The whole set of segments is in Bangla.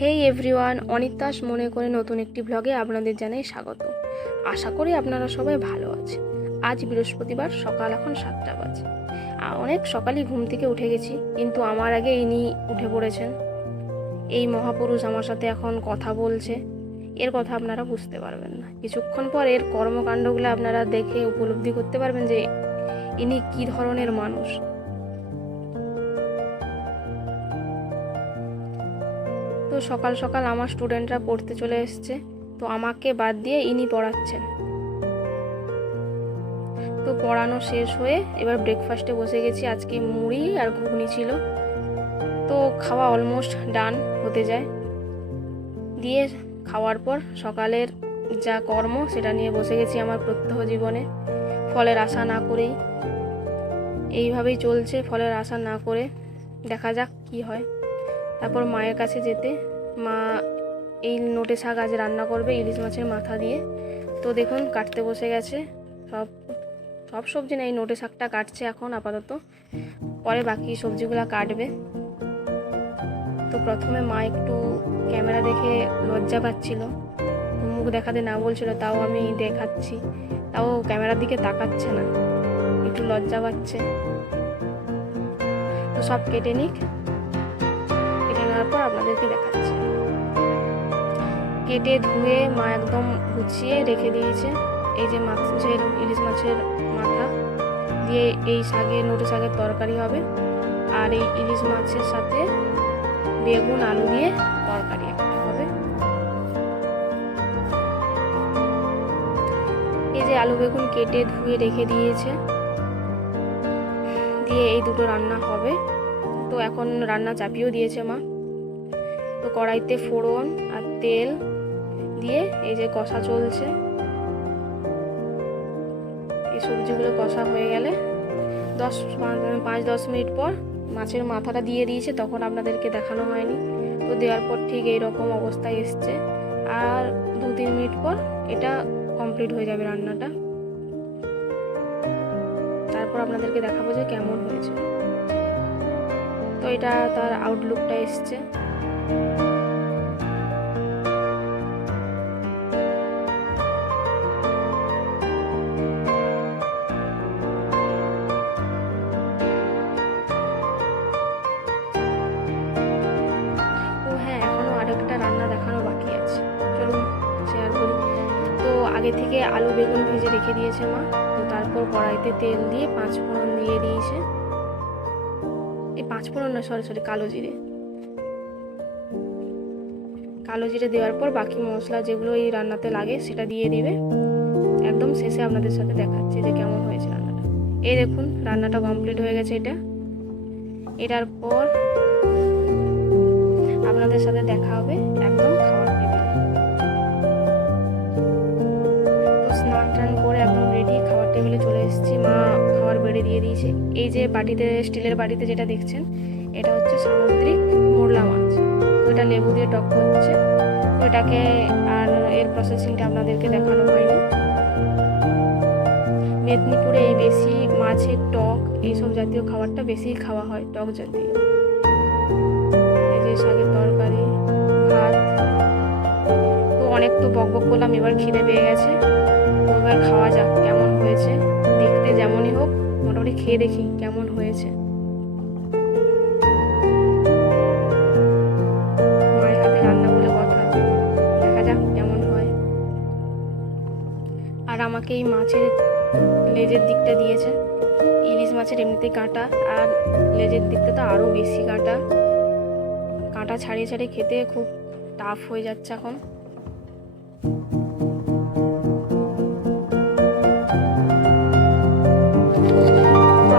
হেই এভরিওয়ান, অনিতাস মনে করে নতুন একটি ব্লগে আপনাদের জানাই স্বাগত। আশা করি আপনারা সবাই ভালো আছে। আজ বৃহস্পতিবার, সকাল এখন 7টা বাজে। অনেক সকালই ঘুম থেকে উঠে গেছি, কিন্তু আমার আগে ইনি উঠে পড়েছেন। এই মহাপুরুষ আমার সাথে এখন কথা বলছে। এর কথা আপনারা বুঝতে পারবেন না, কিছুক্ষণ পর এর কর্মকাণ্ডগুলো আপনারা দেখে উপলব্ধি করতে পারবেন যে ইনি কী ধরনের মানুষ। তো সকাল সকাল আমার স্টুডেন্টরা পড়তে চলে এসছে, তো আমাকে বাদ দিয়ে ইনি পড়াচ্ছেন। তো পড়ানো শেষ হয়ে এবার ব্রেকফাস্টে বসে গেছি। আজকে মুড়ি আর ঘুগনি ছিল, তো খাওয়া অলমোস্ট ডান হতে যায়। দিয়ে খাওয়ার পর সকালের যা কর্ম সেটা নিয়ে বসে গেছি আমার প্রত্যহ জীবনে। ফলের আশা না করেই এইভাবেই চলছে, ফলের আশা না করে দেখা যাক কি হয়। তারপর মায়ের কাছে যেতে, মা এই নোটে শাক আজ রান্না করবে ইলিশ মাছের মাথা দিয়ে। তো দেখুন কাটতে বসে গেছে। সব সবজি না, এই নোটে শাকটা কাটছে এখন আপাতত, পরে বাকি সবজিগুলো কাটবে। তো প্রথমে মা একটু ক্যামেরা দেখে লজ্জা পাচ্ছিল, মুখ দেখাতে না বলছিল, তাও আমি দেখাচ্ছি, তাও ক্যামেরার দিকে তাকাচ্ছে না, একটু লজ্জা পাচ্ছে। তো সব কেটে নিক, কেটে নেওয়ার পর আপনাদেরকে দেখাচ্ছি। কেটে ধুয়ে মা একদম গুছিয়ে রেখে দিয়েছে। এই যে মাছের, ইলিশ মাছের মাথা দিয়ে এই শাকের, নোটে শাকের তরকারি হবে, আর এই ইলিশ মাছের সাথে বেগুন আলু দিয়ে তরকারি একটা হবে। এই যে আলু বেগুন কেটে ধুয়ে রেখে দিয়েছে, দিয়ে এই দুটো রান্না হবে। তো এখন রান্না চাপিয়েও দিয়েছে মা। তো কড়াইতে ফোড়ন আর তেল দিয়ে এই যে কষা চলছে। এই সবজিগুলো কষা হয়ে গেলে 5-10 মিনিট পর মাছের মাথাটা দিয়ে দিয়েছে, তখন আপনাদেরকে দেখানো হয়নি। তো দেওয়ার পর ঠিক এইরকম অবস্থায় এসছে, আর 2-3 মিনিট পর এটা কমপ্লিট হয়ে যাবে রান্নাটা। তারপর আপনাদেরকে দেখাবো যে কেমন হয়েছে। তো এটা তার আউটলুকটা এসছে। রান্না দেখানো বাকি আছে, চলুন শেয়ার করি। তো আগে থেকে আলু বেগুন ভেজে রেখে দিয়েছে মা। তো তারপর কড়াইতে তেল দিয়ে 5 ফোড়ন দিয়ে দিয়েছে। এই 5 ফোড়ন না, সরি কালো জিরে দেওয়ার পর বাকি মশলা যেগুলো এই রান্নাতে লাগে সেটা দিয়ে দিবে। একদম শেষে আপনাদের সাথে দেখাচ্ছি যে কেমন হয়েছে রান্নাটা। এই দেখুন রান্নাটা কমপ্লিট হয়ে গেছে। এটার পর আপনাদের সাথে দেখা হবে একদম খাওয়ার টেবিলে। তো স্নান টান করে একদম রেডি, খাওয়ার টেবিলে চলে এসেছি। মা খাবার বেড়ে দিয়ে দিয়েছে। এই যে বাটিতে, স্টিলের বাটিতে যেটা দেখছেন, এটা হচ্ছে সামুদ্রিক মোরলা মাছ। তো এটা লেবু দিয়ে টক করছে। তো এটাকে, আর এর প্রসেসিংটা আপনাদেরকে দেখানো হয়নি। মেদিনীপুরে এই বেশি মাছের টক এইসব জাতীয় খাবারটা বেশি খাওয়া হয়, টক জাতীয়। শাকের তরকারি, ভাত। তো অনেক তো বক করলাম, এবার খিদে পেয়ে গেছে। তো এবার খাওয়া যাক কেমন হয়েছে। দেখতে যেমনই হোক, মোটামুটি খেয়ে দেখি কেমন হয়েছে। মায়ের হাতে রান্না বলে কথা, দেখা যাক কেমন হয়। আর আমাকে এই মাছের লেজের দিকটা দিয়েছে। ইলিশ মাছের এমনিতেই কাঁটা, আর লেজের দিকটা তো আরও বেশি কাঁটা। কাঁটা ছাড়িয়ে ছাড়িয়ে খেতে খুব টাফ হয়ে যাচ্ছে এখন।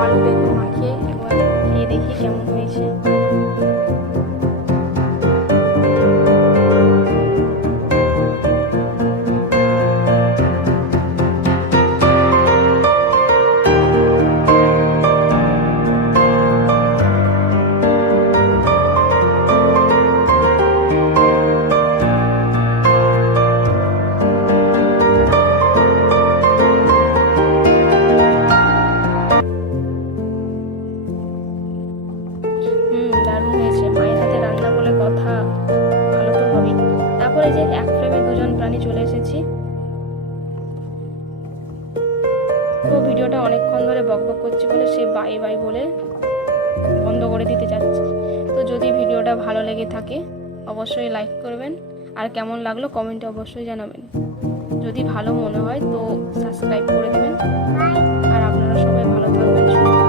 আলু বেগুন মাখিয়ে এবার খেয়ে দেখি কেমন হয়েছে। দারুণ হয়েছে। মায়ের হাতে রান্না বলে কথা, ভালো এই যে এক ফ্রেমে দুজন প্রাণী চলে এসেছি। তো ভিডিওটা অনেকক্ষণ ধরে বকবক করছি বলে সে বাই বাই বলে বন্ধ করে দিতে যাচ্ছে। তো যদি ভিডিওটা ভালো লেগে থাকে অবশ্যই লাইক করবেন, আর কেমন লাগলো কমেন্টে অবশ্যই জানাবেন। যদি ভালো মনে হয় তো সাবস্ক্রাইব করে দেবেন। আর আপনারা সবাই ভালো থাকবেন, সুস্থ থাকবেন।